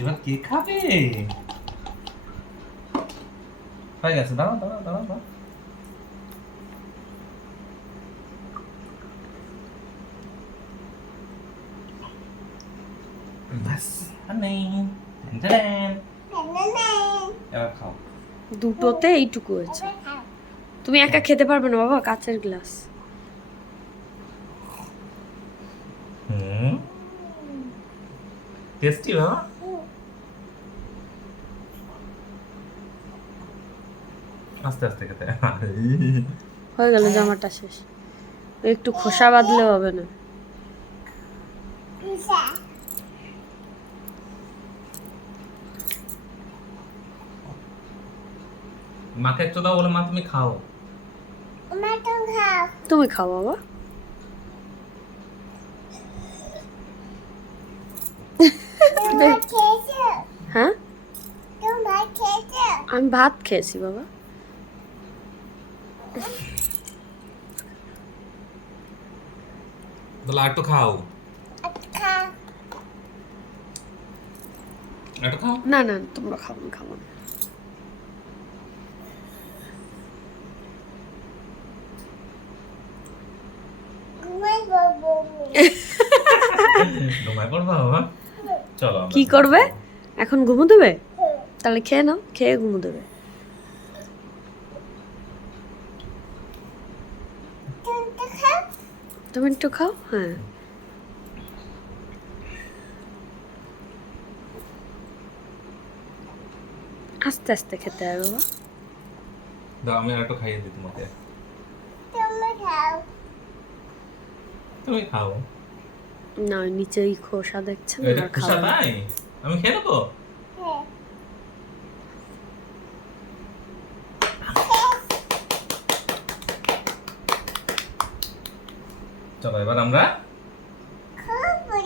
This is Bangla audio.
এবার কে খাবে? হয়ে গেছে, দাঁড়াও দাঁড়াও দাঁড়াও দাঁড়াও। ব্যাস আর নেই। টেন। এবার খাও। দুটোতে এইটুকু হয়েছে। তুমি একা খেতে পারবে না বাবা, কাচের গ্লাস। টেস্টি বাবা। আস্তে আস্তে খেতে। হয়ে গেল, জামাটা শেষ। একটু খোসা বাঁধলে হবে না। মাকে একটু দাও, বলে মা তুমি খাও। তুমি খাও বাবা। হ্যাঁ, আমি ভাত খেয়েছি বাবা। তাহলে একটু খাও, একটু খাও। না না, তোমরা খাও, আমি খাবো না। ঘুমায় পড়বা বাবা। চলো আমরা কি করবে এখন? ঘুমো দেবে? তাহলে খেয়ে নাও, খেয়ে ঘুমো দেবে। তুমি একটু খাও। হ্যাঁ, আস্তে আস্তে খেতে হবে বাবা। দাও, আমি আর একটু খাইয়ে দিই তোমাকে। তুমি খাও। না, নিচে ওই খোসা দেখছেন, এটা আর খোসা খাওয়া না। তাই? আমি খেয়ে নেবো। চলো এবার আমরা